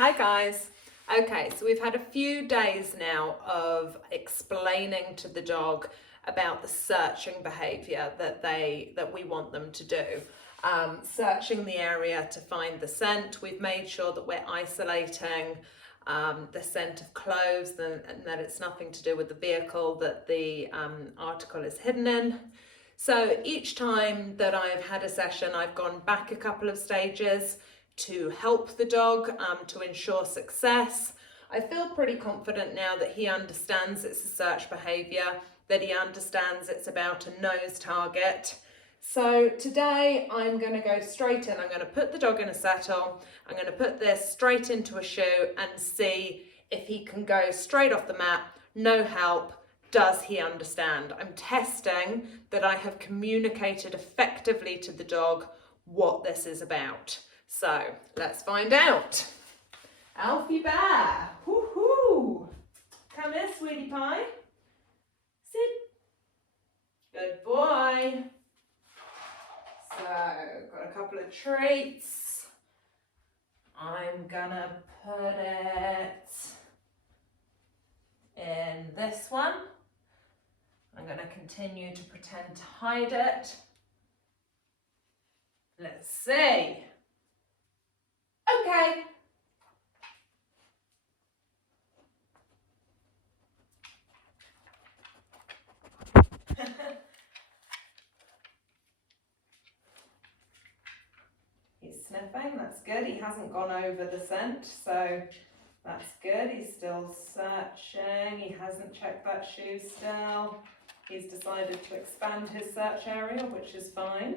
Hi guys. Okay, so we've had a few days now of explaining to the dog about the searching behaviour that we want them to do. Searching the area to find the scent. We've made sure that we're isolating the scent of cloves and that it's nothing to do with the vehicle that the article is hidden in. So each time that I've had a session, I've gone back a couple of stages to help the dog, to ensure success. I feel pretty confident now that he understands it's a search behaviour, that he understands it's about a nose target. So today I'm going to go straight in. I'm going to put the dog in a settle. I'm going to put this straight into a shoe and see if he can go straight off the mat, no help. Does he understand? I'm testing that I have communicated effectively to the dog what this is about. So let's find out. Alfie Bear, woohoo! Come here, sweetie pie. Sit. Good boy. So, got a couple of treats. I'm gonna put it in this one. I'm gonna continue to pretend to hide it. Let's see. Okay. He's sniffing, that's good. He hasn't gone over the scent, so that's good. He's still searching. He hasn't checked that shoe still. He's decided to expand his search area, which is fine.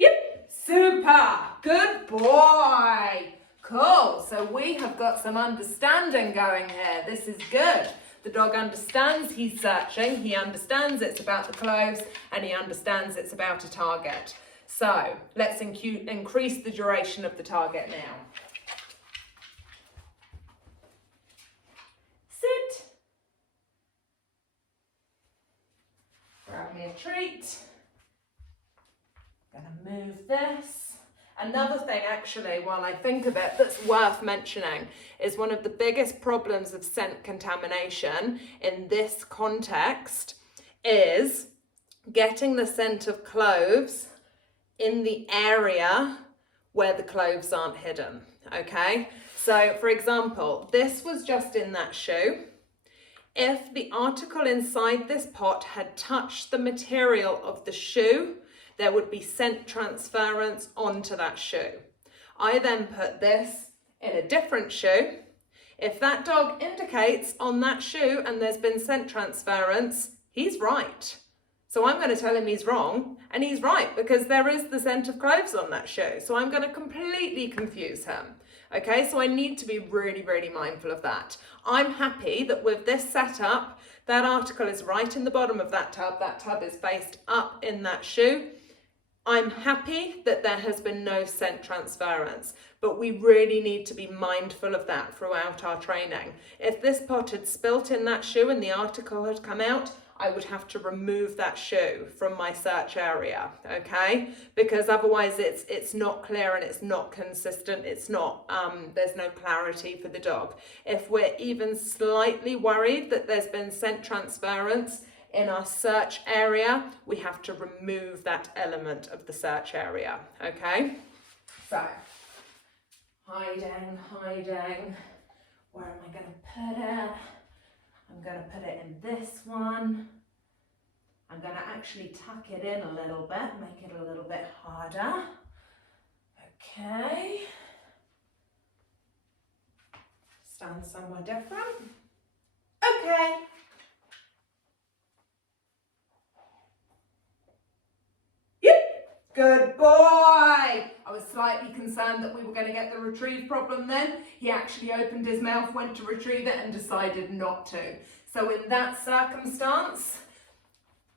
Yep, super, good boy. Cool, so we have got some understanding going here. This is good. The dog understands he's searching, he understands it's about the cloves, and he understands it's about a target. So let's increase the duration of the target now. Sit. Grab me a treat. Gonna move this. Another thing actually, while I think of it, that's worth mentioning is one of the biggest problems of scent contamination in this context is getting the scent of cloves in the area where the cloves aren't hidden, okay? So for example, this was just in that shoe. If the article inside this pot had touched the material of the shoe, there would be scent transference onto that shoe. I then put this in a different shoe. If that dog indicates on that shoe and there's been scent transference, he's right. So I'm going to tell him he's wrong, and he's right because there is the scent of cloves on that shoe. So I'm going to completely confuse him. Okay, so I need to be really, really mindful of that. I'm happy that with this setup, that article is right in the bottom of that tub is faced up in that shoe. I'm happy that there has been no scent transference, but we really need to be mindful of that throughout our training. If this pot had spilt in that shoe and the article had come out, I would have to remove that shoe from my search area, okay? Because otherwise it's not clear and it's not consistent, it's not, there's no clarity for the dog. If we're even slightly worried that there's been scent transference in our search area, we have to remove that element of the search area, okay? So, hiding. Where am I going to put it? I'm going to put it in this one. I'm going to actually tuck it in a little bit, make it a little bit harder. Okay. Stand somewhere different. Okay. Good boy! I was slightly concerned that we were going to get the retrieve problem then. He actually opened his mouth, went to retrieve it and decided not to. So in that circumstance,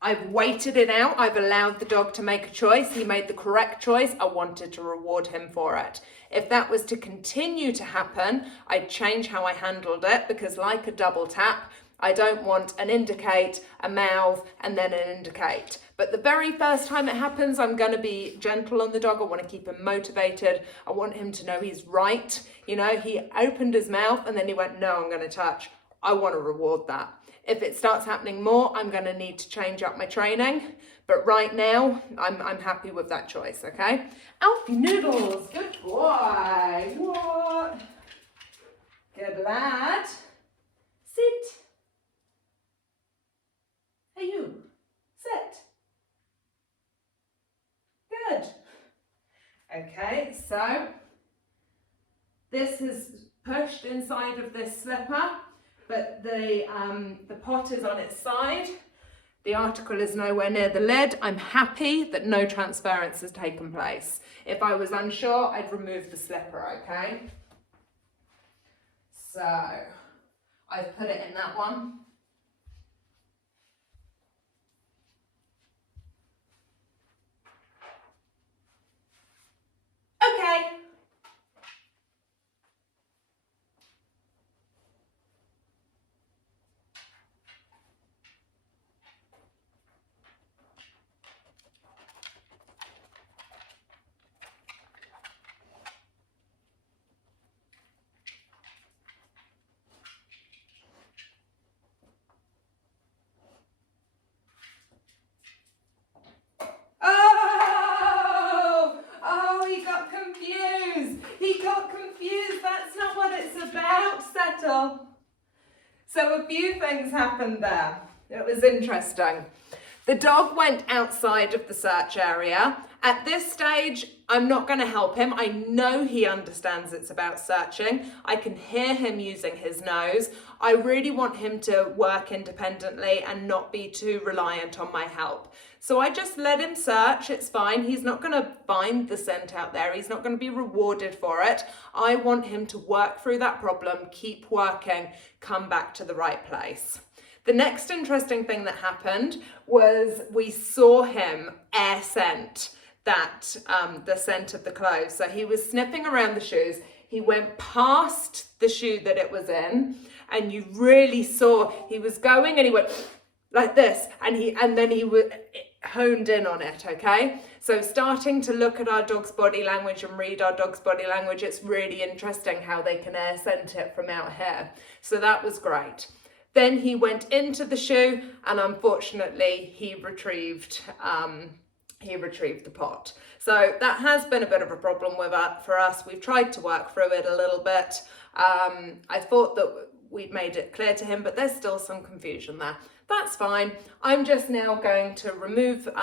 I've waited it out. I've allowed the dog to make a choice. He made the correct choice. I wanted to reward him for it. If that was to continue to happen, I'd change how I handled it because like a double tap, I don't want an indicate, a mouth, and then an indicate. But the very first time it happens, I'm going to be gentle on the dog. I want to keep him motivated. I want him to know he's right. You know, he opened his mouth and then he went, no, I'm going to touch. I want to reward that. If it starts happening more, I'm going to need to change up my training. But right now, I'm happy with that choice, okay? Alfie Noodles, good boy. What? Good lad. Sit. Hey you, sit. Good. Okay, so this is pushed inside of this slipper, but the pot is on its side. The article is nowhere near the lid. I'm happy that no transference has taken place. If I was unsure, I'd remove the slipper, okay? So I've put it in that one. Okay. He got confused. He got confused. That's not what it's about, Settle. So a few things happened there. It was interesting. The dog went outside of the search area. At this stage, I'm not going to help him. I know he understands it's about searching. I can hear him using his nose. I really want him to work independently and not be too reliant on my help. So I just let him search. It's fine. He's not going to find the scent out there. He's not going to be rewarded for it. I want him to work through that problem, keep working, come back to the right place. The next interesting thing that happened was we saw him air scent the scent of the clothes. So he was sniffing around the shoes. He went past the shoe that it was in, and you really saw he was going and he went like this, and then he honed in on it, okay? So starting to look at our dog's body language and read our dog's body language, it's really interesting how they can air scent it from out here. So that was great. Then he went into the shoe, and unfortunately he retrieved the pot. So that has been a bit of a problem for us. We've tried to work through it a little bit. I thought that we'd made it clear to him, but there's still some confusion there. That's fine. I'm just now going to remove the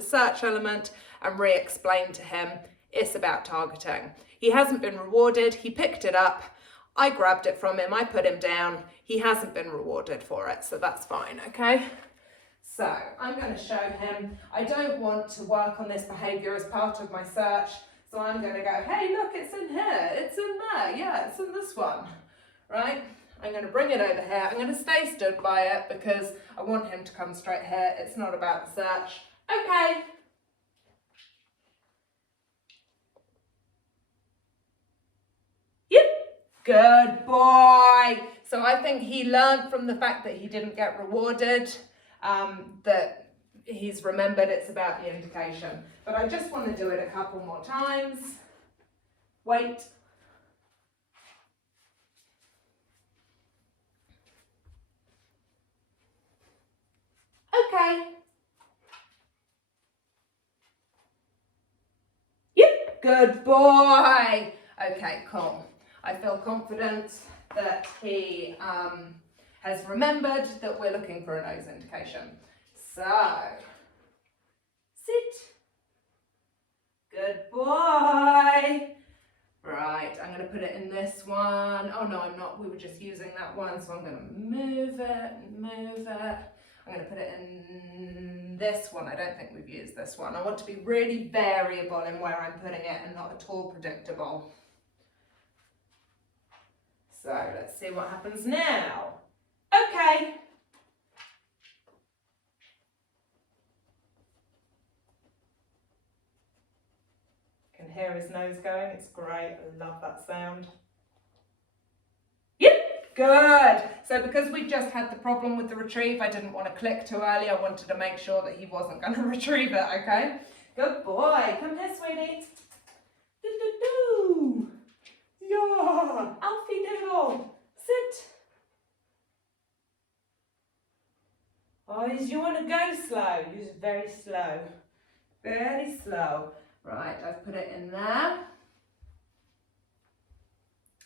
search element and re-explain to him it's about targeting. He hasn't been rewarded. He picked it up. I grabbed it from him. I put him down. He hasn't been rewarded for it, so that's fine, okay? So I'm going to show him. I don't want to work on this behaviour as part of my search, so I'm going to go, hey, look, it's in here. It's in there. Yeah, it's in this one, right? I'm going to bring it over here. I'm going to stay stood by it because I want him to come straight here. It's not about the search. Okay. Yep. Good boy. So I think he learned from the fact that he didn't get rewarded, that he's remembered it's about the indication. But I just want to do it a couple more times. Wait. Okay. Yep, good boy. Okay, cool. I feel confident that he has remembered that we're looking for a nose indication. So, sit. Good boy. Right, I'm going to put it in this one. Oh no, I'm not. We were just using that one, so I'm going to move it and move it. I'm going to put it in this one. I don't think we've used this one. I want to be really variable in where I'm putting it and not at all predictable. So let's see what happens now. Okay. Can hear his nose going. It's great. I love that sound. Yep. Good. So because we just had the problem with the retrieve, I didn't want to click too early. I wanted to make sure that he wasn't going to retrieve it, okay? Good boy. Come here, sweetie. Do-do-do. Yeah. Alfie doodle. Sit. Oh, you want to go slow? He's very slow. Very slow. Right, I've put it in there.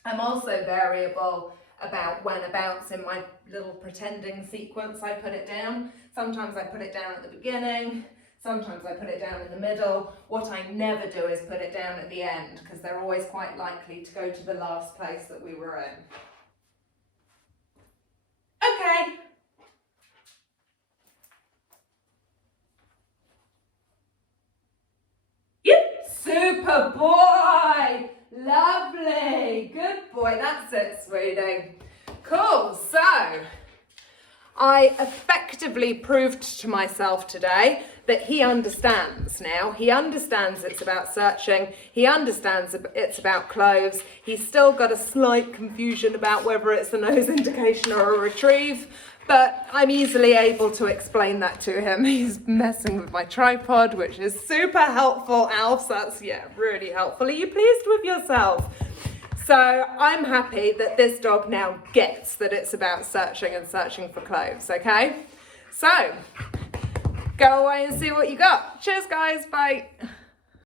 I'm also variable about whenabouts in my little pretending sequence I put it down. Sometimes I put it down at the beginning, sometimes I put it down in the middle. What I never do is put it down at the end, because they're always quite likely to go to the last place that we were in. Okay. Yep, super boy. Lovely, good boy, that's it, sweetie. Cool, so I effectively proved to myself today that he understands now. He understands it's about searching. He understands it's about clothes. He's still got a slight confusion about whether it's a nose indication or a retrieve, but I'm easily able to explain that to him. He's messing with my tripod, which is super helpful, Alf. So that's, yeah, really helpful. Are you pleased with yourself? So I'm happy that this dog now gets that it's about searching and searching for clothes, okay? So go away and see what you got. Cheers, guys. Bye.